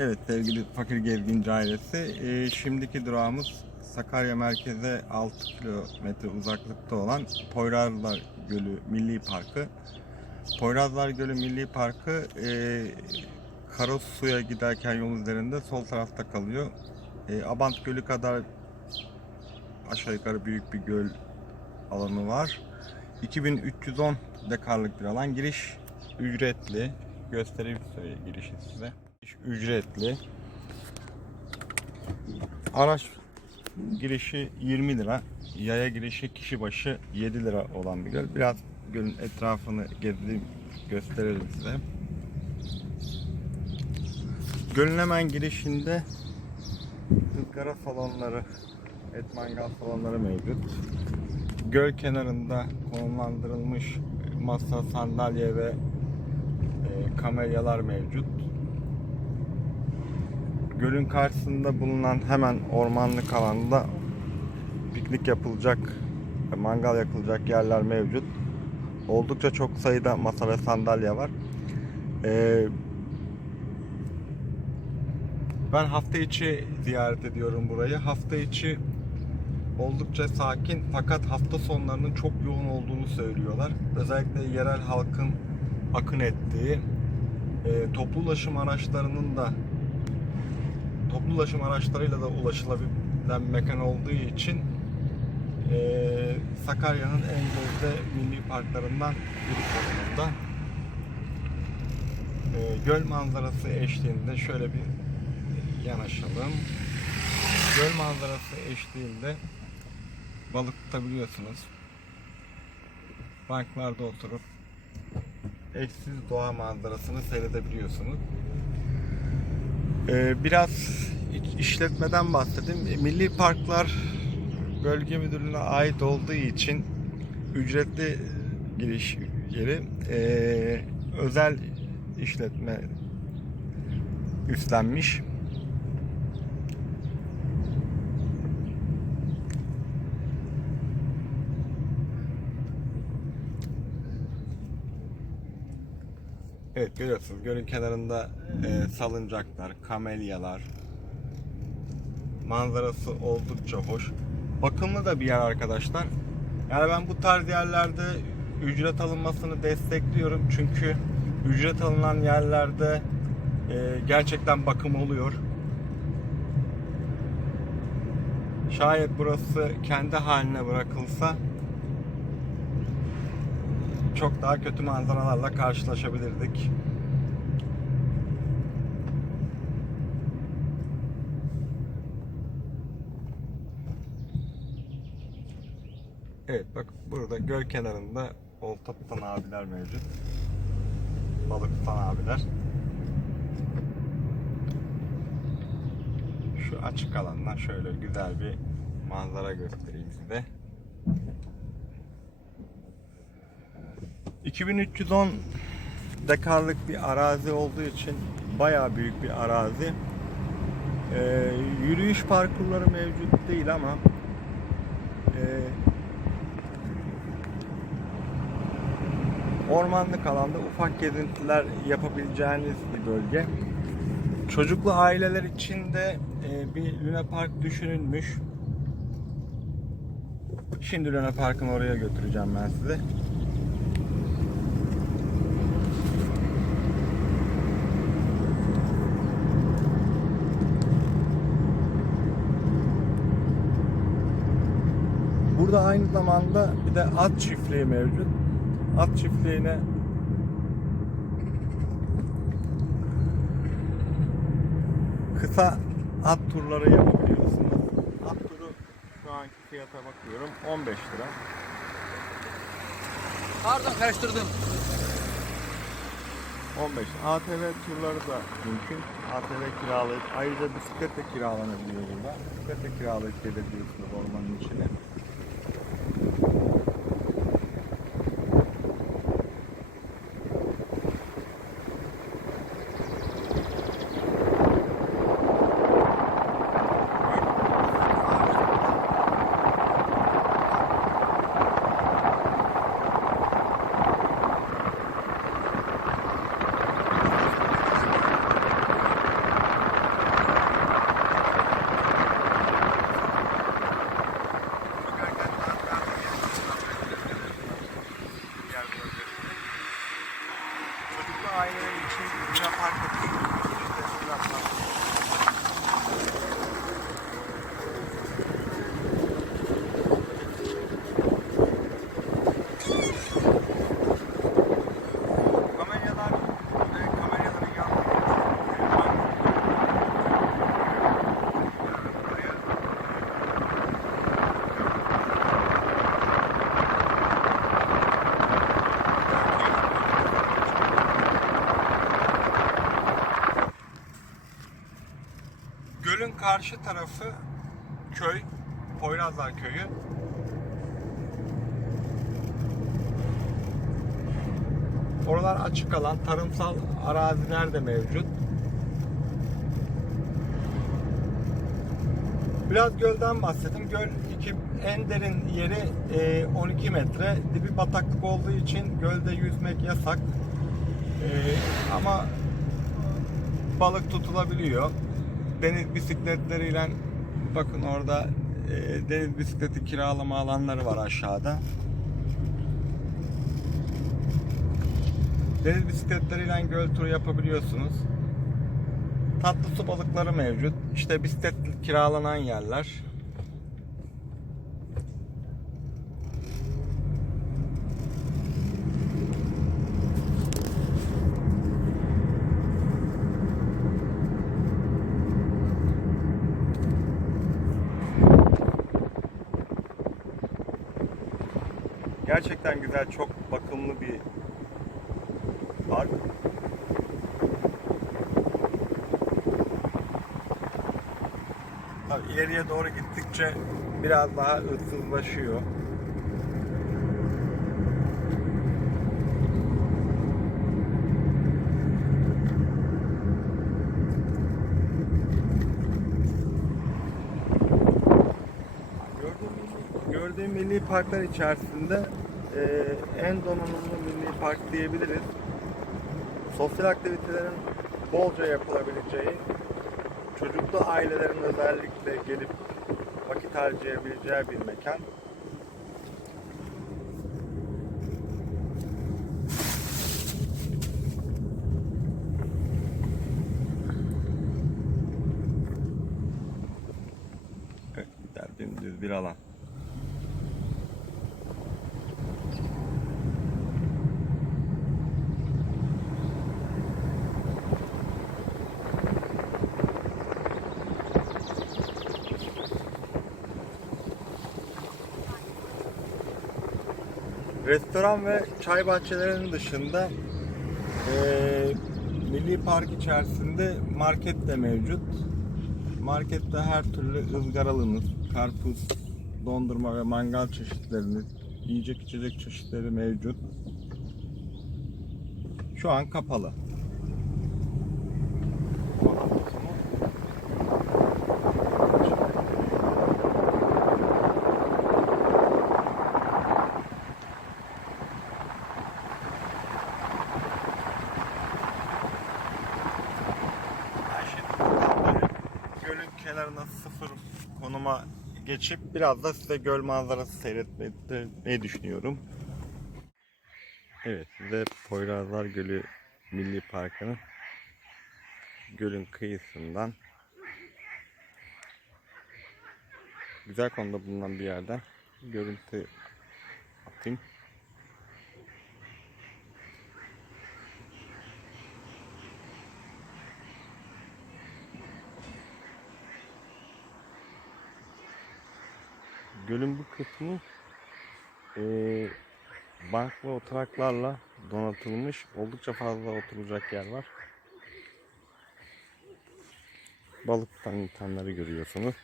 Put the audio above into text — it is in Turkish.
Evet sevgili Fakir Gezginci ailesi. e, şimdiki durağımız Sakarya merkeze 6 kilometre uzaklıkta olan Poyrazlar Gölü Milli Parkı. Poyrazlar Gölü Milli Parkı e, Karasu'ya giderken yol üzerinde sol tarafta kalıyor. E, Abant Gölü kadar aşağı yukarı büyük bir göl alanı var. 2310 dekarlık bir alan. Giriş ücretli. Göstereyim size girişi size. Ücretli. Araç girişi 20 lira. Yaya girişi kişi başı 7 lira olan bir göl. Biraz gölün etrafını gezeyim, gösterelim size. Gölün hemen girişinde ızgara salonları, et mangal salonları mevcut. Göl kenarında konumlandırılmış masa, sandalye ve e, kamelyalar mevcut. Gölün karşısında bulunan hemen ormanlık alanda piknik yapılacak, mangal yakılacak yerler mevcut. Oldukça çok sayıda masa ve sandalye var. Ee, ben hafta içi ziyaret ediyorum burayı. Hafta içi oldukça sakin fakat hafta sonlarının çok yoğun olduğunu söylüyorlar. Özellikle yerel halkın akın ettiği, e, toplu ulaşım araçlarının da toplu ulaşım araçlarıyla da ulaşılabilen mekan olduğu için e, Sakarya'nın en gözde milli parklarından biri konumunda. E, göl manzarası eşliğinde şöyle bir yanaşalım. Göl manzarası eşliğinde balık tutabiliyorsunuz. Banklarda oturup eşsiz doğa manzarasını seyredebiliyorsunuz. Ee, biraz işletmeden bahsedeyim. Milli Parklar Bölge Müdürlüğü'ne ait olduğu için ücretli giriş yeri ee, özel işletme üstlenmiş. Evet görüyorsunuz gölün kenarında e, salıncaklar, kamelyalar, manzarası oldukça hoş. Bakımlı da bir yer arkadaşlar. Yani ben bu tarz yerlerde ücret alınmasını destekliyorum çünkü ücret alınan yerlerde e, gerçekten bakım oluyor. Şayet burası kendi haline bırakılsa çok daha kötü manzaralarla karşılaşabilirdik. Evet bak burada göl kenarında olta tutan abiler mevcut. Balık tutan abiler. Şu açık alandan şöyle güzel bir manzara göstereyim size. 2310 dekarlık bir arazi olduğu için bayağı büyük bir arazi. Ee, yürüyüş parkurları mevcut değil ama e, ormanlık alanda ufak gezintiler yapabileceğiniz bir bölge. Çocuklu aileler için de e, bir Luna Park düşünülmüş. Şimdi Luna Park'ın oraya götüreceğim ben size. Burada aynı zamanda bir de at çiftliği mevcut. At çiftliğine kısa at turları yapabiliyorsunuz. At turu şu anki fiyata bakıyorum 15 lira. Pardon karıştırdım. 15. ATV turları da mümkün. ATV kiralayıp ayrıca bisiklet de kiralanabiliyor burada. Bisiklet de kiralayıp gelebiliyorsunuz ormanın içine. Gölün karşı tarafı köy, Poyrazlar Köyü. Oralar açık alan, tarımsal araziler de mevcut. Biraz gölden bahsedeyim. Göl iki, en derin yeri e, 12 metre. Dibi bataklık olduğu için gölde yüzmek yasak. E, ama balık tutulabiliyor. Deniz bisikletleriyle bakın orada e, deniz bisikleti kiralama alanları var aşağıda. Deniz bisikletleriyle göl turu yapabiliyorsunuz. Tatlı su balıkları mevcut. İşte bisiklet kiralanan yerler. Gerçekten güzel, çok bakımlı bir park. Tabii ileriye doğru gittikçe biraz daha ıssızlaşıyor. Gördüğüm, milli parklar içerisinde en donanımlı milli park diyebiliriz. Sosyal aktivitelerin bolca yapılabileceği, çocuklu ailelerin özellikle gelip vakit harcayabileceği bir mekan. Evet, güzel dümdüz bir alan. Restoran ve çay bahçelerinin dışında eee, Milli Park içerisinde market de mevcut. Markette her türlü ızgaralınız, karpuz, dondurma ve mangal çeşitleriniz, yiyecek içecek çeşitleri mevcut. Şu an kapalı. Bu hafta sonu Ben şimdi buradan böyle gölün kenarına sıfır konuma geçip biraz da size göl manzarası seyretmeyi düşünüyorum. Evet size Poyrazlar Gölü Milli Parkı'nın gölün kıyısından güzel konuda bulunan bir yerden görüntü atayım. Gölün bu kısmı eee bank ve oturaklarla donatılmış. Oldukça fazla oturacak yer var. Balık tutan görüyorsunuz.